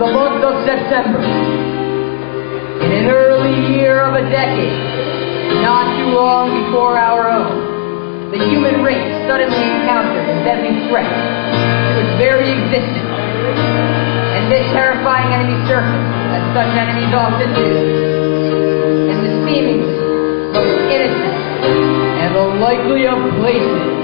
the month of September. In an early year of a decade, not too long before our own, the human race suddenly encountered a deadly threat to its very existence. And this terrifying enemy surfaced, as such enemies often do, in the seemingly most innocent and unlikely of places.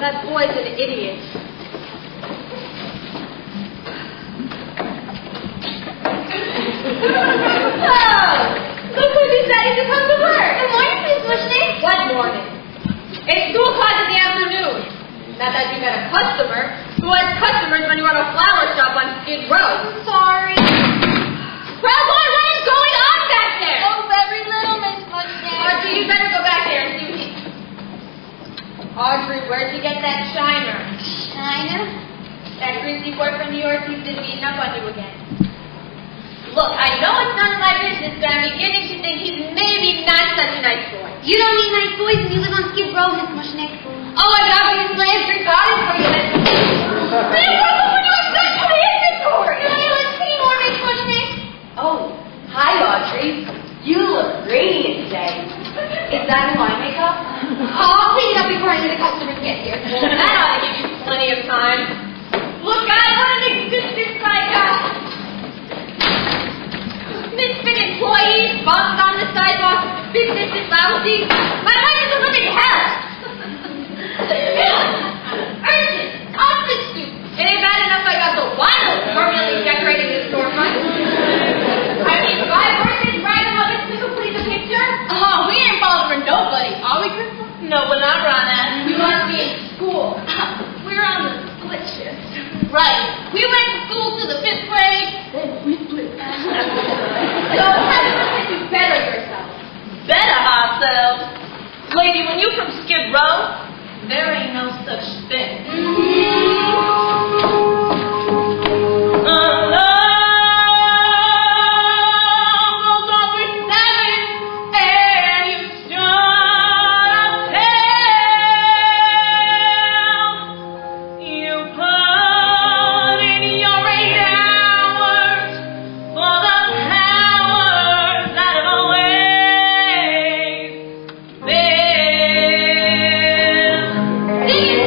That boy's an idiot. Oh, look who decided to come to work. Good morning, Miss Bushnick. What morning? It's 2 o'clock in the afternoon. Not that you got a customer. Who has customers when you run a flower shop on Skid Row? Sorry. Well, boy, what is going on back there? Oh, very little, Miss Bushnick. Audrey, you better go back there and see what he... Audrey, where'd you get that shiner? Shiner? That greasy boy from New York, he's been beating up on you again. Look, I know it's none of my business, but I'm beginning to think he's maybe not such a nice boy. You don't need nice boys when you live on Skid Row, Miss Bushnick. Oh, I got these slave drink bodies for you, Miss. Man, what would you expect from the inventory? Let's see more, Miss Bushnick. Oh, hi, Audrey. You look radiant today. Is that new eye makeup? I'll clean it up before any of the customers get here. Well, that ought to give you plenty of time. Look, guys, what an existence I got. Misfit employees, bums on the sidewalk, business is lousy. My life is a living hell. Urgent, constant soup. It ain't bad enough I got the wild formally decorating the storefront. I mean, 5 birthdays right above it, Snickle, please, a picture. Oh, we ain't falling for nobody, are we, Crystal? No, we're not, Ronna. We must be in school. We're on the split shift. Right. We went to school to the 5th grade, then we split. So how do you better yourself? Better ourselves? Lady, when you from Skid Row, there ain't no such thing. These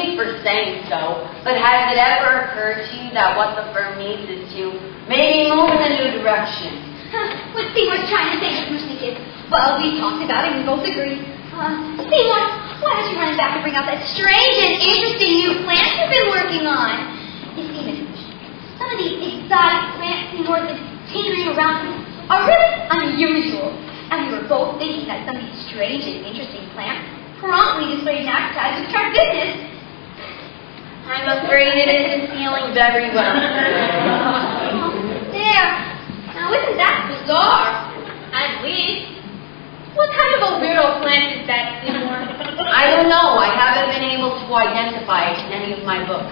me for saying so, but has it ever occurred to you that what the firm needs is to maybe move in a new direction? What Seymour's trying to say, Miss Mushnick, is, well, we talked about it and we both agree. Seymour, why don't you run back and bring out that strange and interesting new plant you've been working on? You see, Miss Mushnick, some of these exotic plants Seymour's been teetering around with are really unusual. And we were both thinking that some of these strange and interesting plants promptly displayed and advertised with our business. I'm afraid it isn't feeling very well. There. Now, isn't that bizarre? At least. What kind of a weirdo plant is that, Seymour? I don't know. I haven't been able to identify it in any of my books.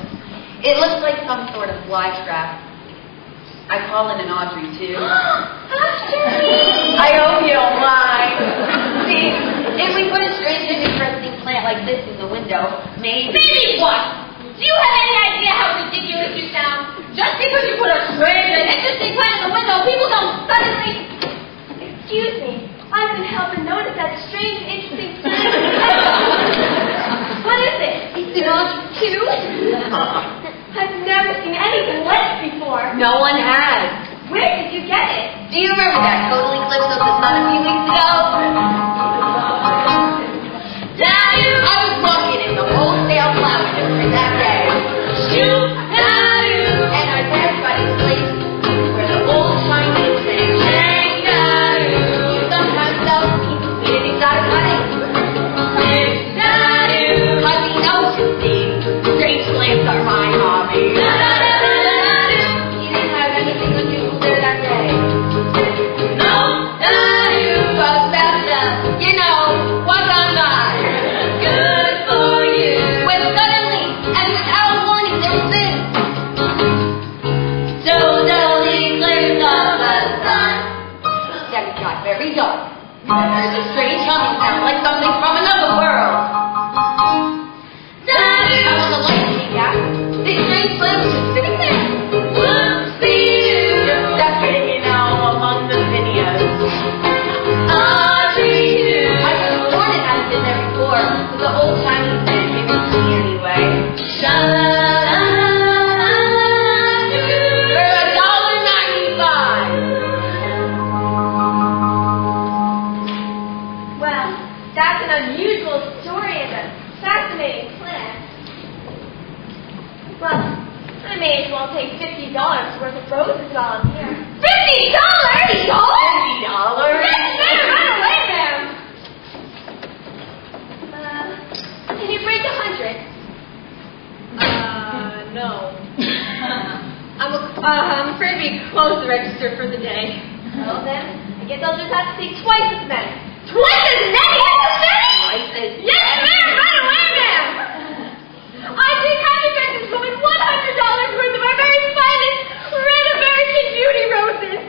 It looks like some sort of fly trap. I call it an Audrey, too. Audrey! I hope you don't mind. See, if we put a strange and interesting plant like this in the window, maybe... Maybe what? Do you have any idea how ridiculous you sound? Just because you put a strange and interesting plant in the window, people don't suddenly... Excuse me. I couldn't help but notice that strange and interesting plant. What is it? It's an Audrey, too? I've never seen anything like it before. No one has. Where did you get it? Do you remember that total eclipse of the sun a few weeks ago? I was walking in the wholesale flower district that day. And I passed by this place where the old Chinese sang. You sometimes sell sweet and exotic honey. Cause he knows you see, strange plants are my hobby. He didn't have anything unusual there that day. Well, that's you know, what's on mine. Good for you. When suddenly, and without warning, there was this. Total eclipse of the sun. Then it got very dark. And there's a strange humming sound like something from another world. And when the light came back, this strange plant was just sitting there. Just decorating, you know, among the zinnias. I could have sworn it hadn't been there before, but the old Chinese man gave it to me anyway. For $1.95. Well, that's an unusual story and a fascinating plant. Well, I may as well take $50 worth of roses while I'm here. $50? $50? Yes, ma'am, right away, ma'am. Can you break 100? No. I'm afraid we closed the register for the day. Well, then, I guess I'll just have to take twice as many. Twice as many? Yes, ma'am, right away, ma'am. I take happy dresses for $100 worth of our very finest red American beauty roses.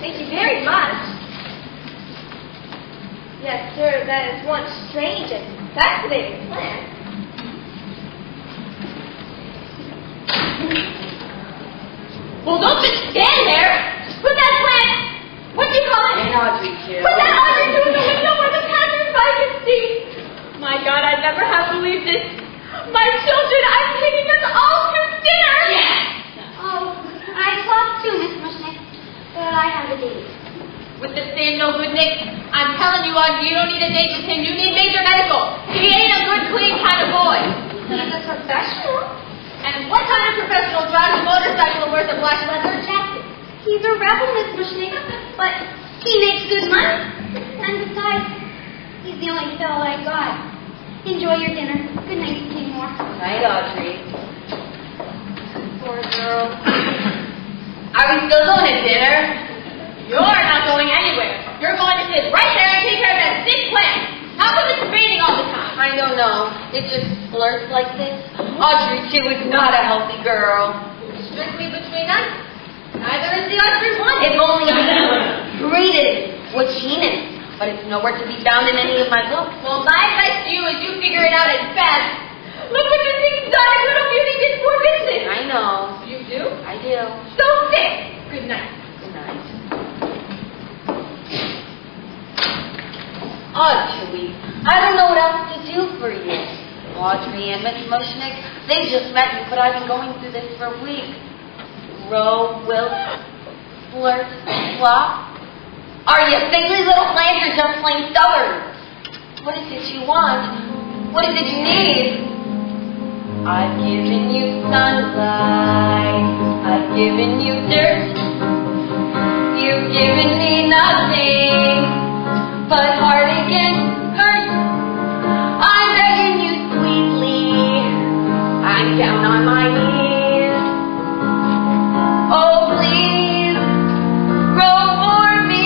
Thank you very much. Yes, sir, that is one strange and fascinating plant. Well, don't just stand there. Put that plant, what do you call it? An Audrey, too. Put that Audrey to the window where the passersby can see. My God, I'd never have believed it. My children, I'm taking us all to dinner. Yes. Oh, I'd love to, Miss Mushnick, but I have a date. With the same no good Nick, I'm telling you, Audrey, you don't need a date with him. You need major medical. He ain't a good, clean kind of boy. He's a professional. And what kind of professional drives a motorcycle and wears a black leather jacket? He's a rebel, Miss Mushnick, but he makes good money. And besides, he's the only fellow I got. Enjoy your dinner. Good night, Seymour. Night, Audrey. Poor girl. Are we still going to dinner? You're not going anywhere. You're going to sit right there and take care of that sick plant. How come it's raining all the time? I don't know. It just flirts like this. Audrey, too, is not a healthy girl. Strictly between us, neither is the Audrey one. If only I knew how great it is, what she is. But it's nowhere to be found in any of my books. Well, my advice to you is you figure it out as fast. Look what this exotic little beauty did for business. I know. You do? I do. So sick. Good night. Good night. Audrey, I don't know what else to do Audrey and Miss Mushnick, they just met me, but I've been going through this for weeks. Row, wilt, flirt, flop. Are you silly little plants or just plain stubborn? What is it you want? What is it you need? I've given you sunlight. I've given you dirt. You've given me nothing but heartache and hurt. I'm begging you sweetly. I'm down on my knees. Oh, please, grow for me.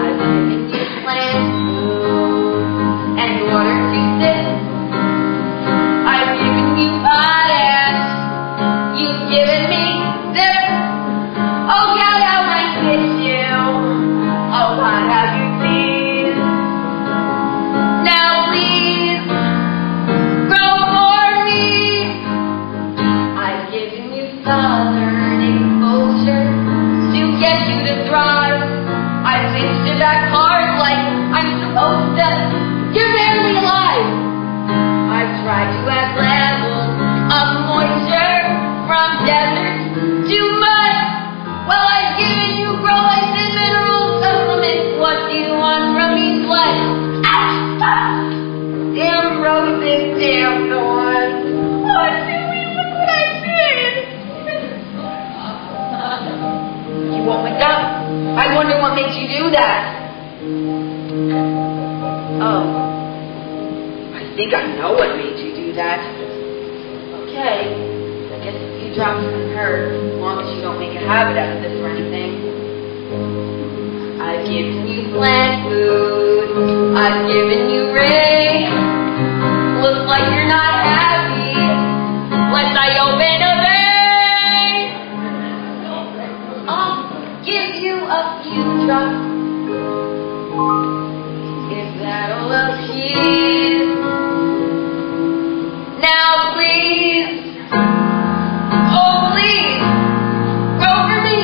I've given you plants, food, and water to sip. I've given you potash. You've given me this. Oh, yeah, how I miss you. Oh, what have you seen? Now, please, grow for me. I've given you southern exposure to get you to thrive. I've pitched it back hard like I'm supposed to. You're barely alive. I've tried to add levels of moisture from desert to mud. Well, I've given you growth and mineral supplements. What do you want from me? Blood? Damn roses, damn thorns. What do you look what I did? You won't wake up. I wonder what made you do that. Oh. I think I know what made you do that. Okay. I guess a few drops can hurt, as long as you don't make a habit out of this or anything. I've given you plant food. I've given you rain. Looks like you're not happy. Unless I open a vein. I'll give you a few drops. If that'll appease. Now please, oh please, grow for me.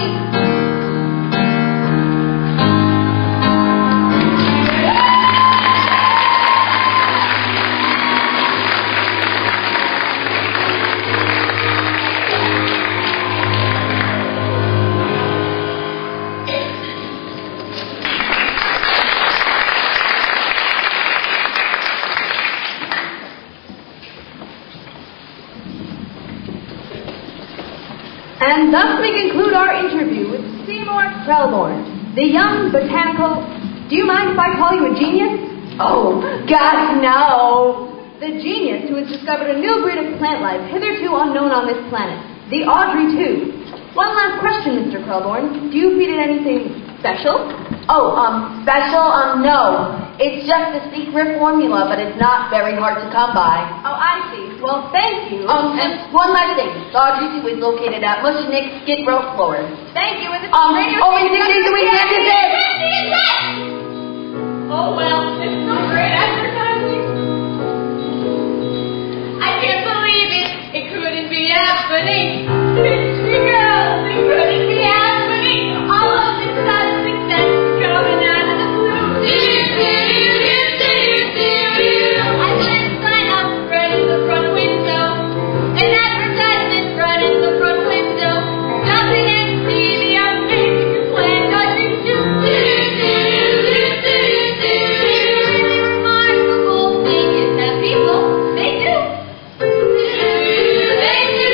And thus we conclude our interview with Seymour Krelborn, the young botanical... Do you mind if I call you a genius? Oh, God, no. The genius who has discovered a new breed of plant life hitherto unknown on this planet, the Audrey 2. One last question, Mr. Krelborn. Do you feed it anything special? Oh, special? No. It's just a secret formula, but it's not very hard to come by. Oh, I see. Well, thank you. And one last thing. Audrey 2 is located at Mushnick, Skid Row, Florida. Thank you. And Only 6 days a week, that's it. Oh, well, it's so great advertising. I can't believe it. It couldn't be happening. Mystery girls, it couldn't be happening. All of this sudden success coming out of the blue. I went sign up right in the front window. An advertisement right in the front window. Nothing and see the amazing plan. Dodging to remarkable thing is that people, they do. They do.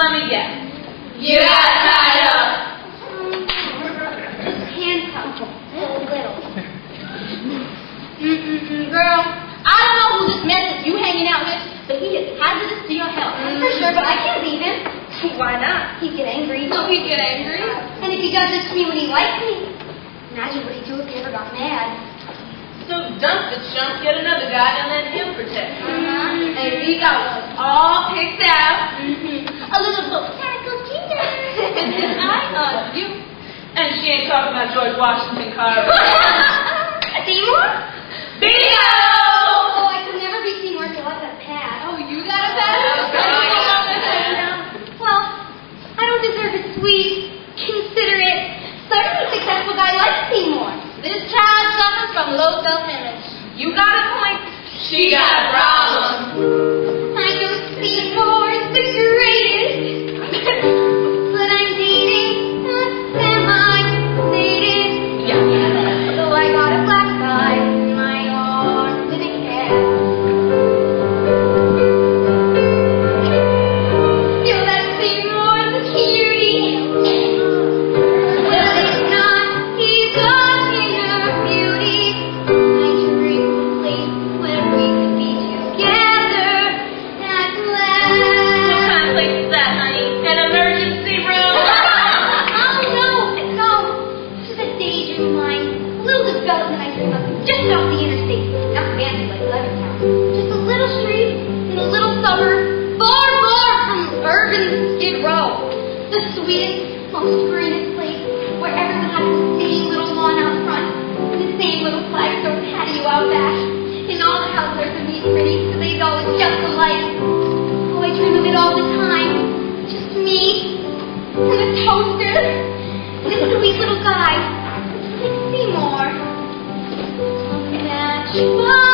Let me guess. You got tied up. Just handcuffed a little. Girl, I don't know who this mess is you hanging out with, but he is hazardous to your health. For sure, but I can't leave him. Why not? He'd get angry. So he'd get angry? And if he does this to me when he likes me, imagine what he'd do if he ever got mad. So dump the chump, get another guy, and let him protect you. And we got us all picked out. A little botanical ginger. I you. And she ain't talking about George Washington Carver. Seymour? Bingo! Oh, I could never be Seymour till I got a pad. Oh, you got a pad? Well, I don't deserve a sweet, considerate, certainly successful guy like Seymour. This child suffers from low self-image. You got a point. She got a problem. I know Seymour's the greatest, but I'm dating a semi-sadist. Yeah. So I got a black guy in my arms in a cab. Feel that Seymour's a cutie. Well, it's not. He's got inner beauty. I dream of a place where we could be together at last. What kind of place is that, honey? An emergency room? No. This is a daydream of mine. A little development I dream of just off the interstate. Not fancy like Levittown. Just a little street in a little suburb, far from urban Skid Row. The sweetest, most greenest place where everyone has the same little lawn out front and the same little flagstone patio out back. And all the houses are so neat and pretty because they're always just alike. Oh, I dream of it all the time. Just me and the toaster and this sweet little guy like Seymour. Matchbox.